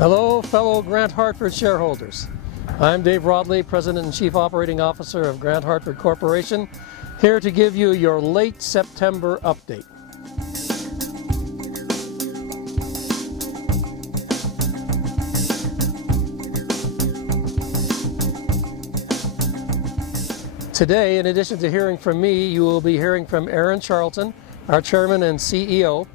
Hello, fellow Grant Hartford shareholders. I'm Dave Rodley, President and Chief Operating Officer of Grant Hartford Corporation, here to give you your late September update. Today, in addition to hearing from me, you will be hearing from Aaron Charlton, our Chairman and CEO,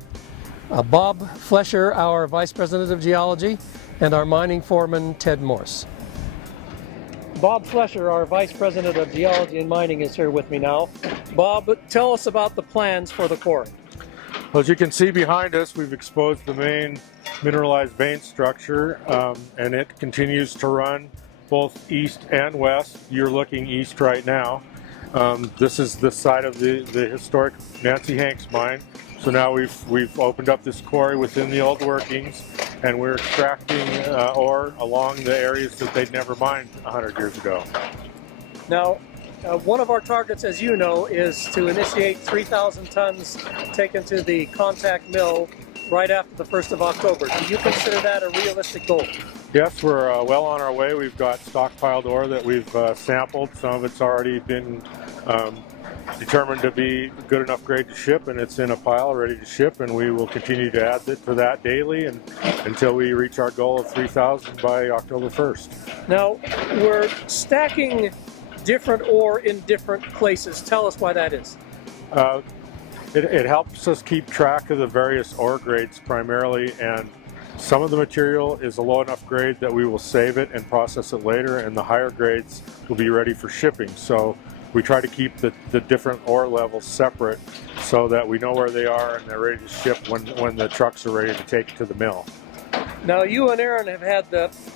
Bob Flesher, our Vice President of Geology, and our mining foreman, Ted Morse. Bob Flesher, our Vice President of Geology and Mining, is here with me now. Bob, tell us about the plans for the quarry. Well, as you can see behind us, we've exposed the main mineralized vein structure, and it continues to run both east and west. You're looking east right now. This is the side of the historic Nancy Hanks mine. So now we've opened up this quarry within the old workings, and we're extracting ore along the areas that they'd never mined 100 years ago. Now, one of our targets, as you know, is to initiate 3,000 tons taken to the contact mill right after the 1st of October. Do you consider that a realistic goal? Yes, we're well on our way. We've got stockpiled ore that we've sampled. Some of it's already been determined to be good enough grade to ship, and it's in a pile ready to ship, and we will continue to add to that daily and until we reach our goal of 3,000 by October 1st. Now, we're stacking different ore in different places. Tell us why that is. It helps us keep track of the various ore grades primarily, and some of the material is a low enough grade that we will save it and process it later, and the higher grades will be ready for shipping. So we try to keep the different ore levels separate so that we know where they are and they're ready to ship when the trucks are ready to take it to the mill. Now, you and Aaron have had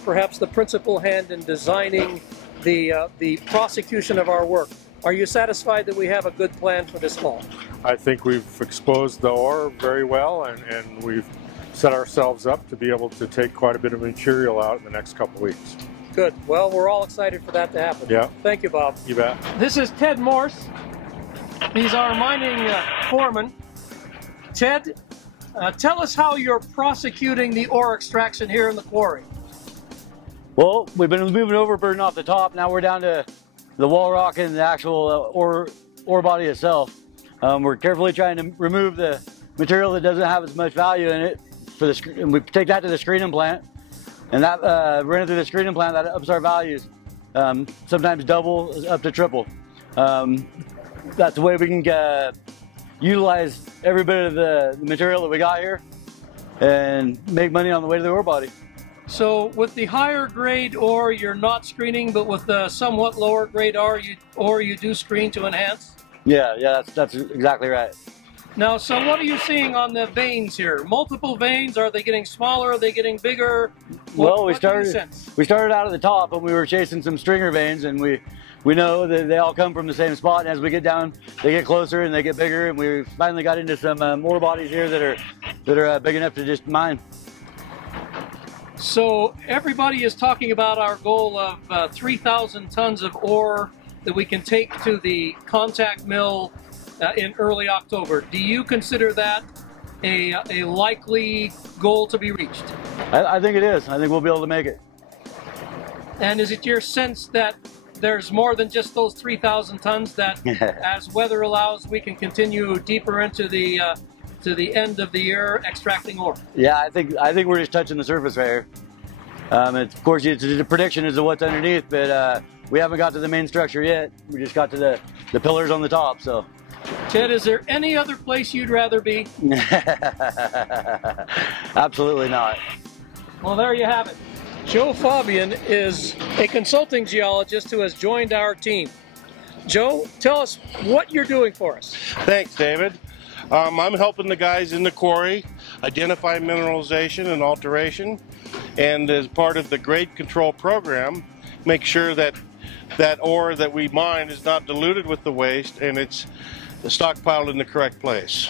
perhaps the principal hand in designing the prosecution of our work. Are you satisfied that we have a good plan for this fall? I think we've exposed the ore very well, and we've set ourselves up to be able to take quite a bit of material out in the next couple weeks. Good. Well, we're all excited for that to happen. Yeah. Thank you, Bob. You bet. This is Ted Morse. He's our mining foreman. Ted, tell us how you're prosecuting the ore extraction here in the quarry. Well, we've been moving overburden off the top. Now we're down to the wall rock and the actual ore body itself. We're carefully trying to remove the material that doesn't have as much value in it. And we take that to the screening plant, and that running through the screening plant, that ups our values, sometimes double up to triple. That's the way we can utilize every bit of the material that we got here and make money on the way to the ore body. So with the higher grade ore, you're not screening, but with the somewhat lower grade ore, you do screen to enhance? Yeah, that's exactly right. Now, so what are you seeing on the veins here? Multiple veins? Are they getting smaller? Are they getting bigger? Well, we started out at the top and we were chasing some stringer veins, and we know that they all come from the same spot. And as we get down, they get closer and they get bigger. And we finally got into some ore bodies here that are big enough to just mine. So everybody is talking about our goal of 3,000 tons of ore that we can take to the contact mill in early October. Do you consider that a likely goal to be reached? I think it is. I think we'll be able to make it. And is it your sense that there's more than just those 3,000 tons, that as weather allows, we can continue deeper into the to the end of the year extracting ore? Yeah, I think we're just touching the surface right here. Of course, it's a prediction as to what's underneath, but we haven't got to the main structure yet. We just got to the pillars on the top. So, Ted, is there any other place you'd rather be? Absolutely not. Well, there you have it. Joe Fabian is a consulting geologist who has joined our team. Joe, tell us what you're doing for us. Thanks, David. I'm helping the guys in the quarry identify mineralization and alteration, and as part of the grade control program, make sure that that ore that we mine is not diluted with the waste and it's stockpiled in the correct place.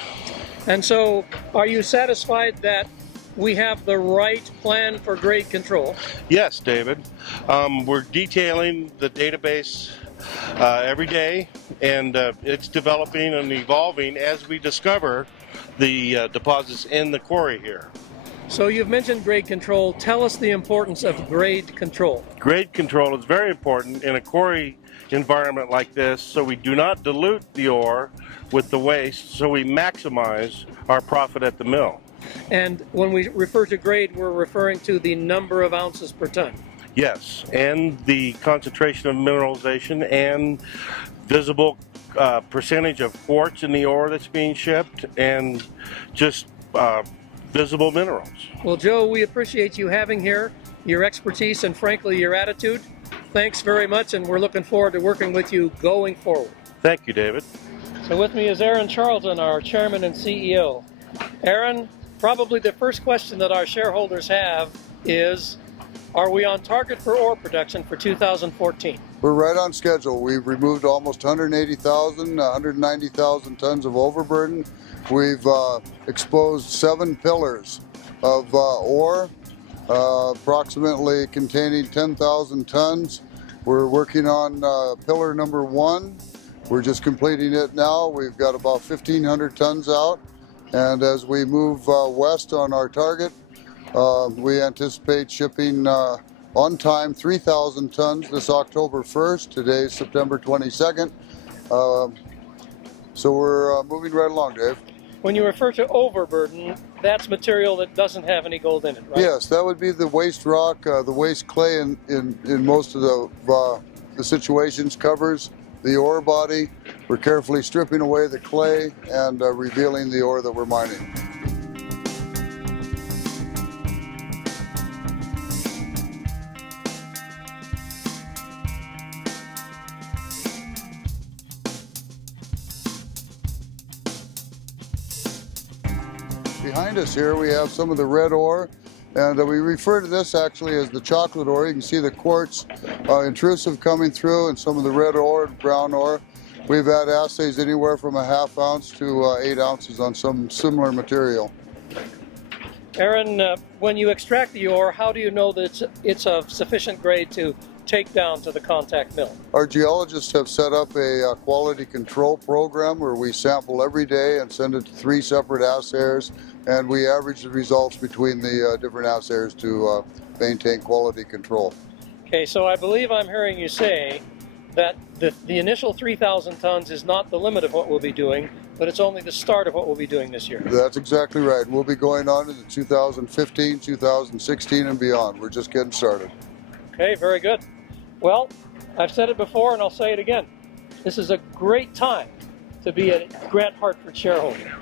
And so, are you satisfied that we have the right plan for grade control? Yes, David. We're detailing the database every day, and it's developing and evolving as we discover the deposits in the quarry here. So you've mentioned grade control. Tell us the importance of grade control. Grade control is very important in a quarry environment like this, so we do not dilute the ore with the waste, so we maximize our profit at the mill. And when we refer to grade, we're referring to the number of ounces per ton. Yes, and the concentration of mineralization and visible percentage of quartz in the ore that's being shipped, and just visible minerals. Well, Joe, we appreciate you having here, your expertise, and frankly, your attitude. Thanks very much, and we're looking forward to working with you going forward. Thank you, David. So with me is Aaron Charlton, our chairman and CEO. Aaron, probably the first question that our shareholders have is, are we on target for ore production for 2014? We're right on schedule. We've removed almost 180,000, 190,000 tons of overburden. We've exposed 7 pillars of ore, approximately containing 10,000 tons. We're working on pillar number 1. We're just completing it now. We've got about 1,500 tons out. And as we move west on our target, we anticipate shipping on time 3,000 tons this October 1st. Today is September 22nd. So we're moving right along, Dave. When you refer to overburden, that's material that doesn't have any gold in it, right? Yes, that would be the waste rock, the waste clay in most of the situations covers the ore body. We're carefully stripping away the clay and revealing the ore that we're mining. Behind us here we have some of the red ore, and we refer to this actually as the chocolate ore. You can see the quartz intrusive coming through and some of the red ore and brown ore. We've had assays anywhere from a ½ ounce to 8 ounces on some similar material. Aaron, when you extract the ore, how do you know that it's of sufficient grade to take down to the contact mill? Our geologists have set up a quality control program where we sample every day and send it to 3 separate assayers, and we average the results between the different assayers to maintain quality control. Okay, so I believe I'm hearing you say that the initial 3,000 tons is not the limit of what we'll be doing, but it's only the start of what we'll be doing this year. That's exactly right. We'll be going on into 2015, 2016, and beyond. We're just getting started. Okay, very good. Well, I've said it before and I'll say it again. This is a great time to be a Grant Hartford shareholder.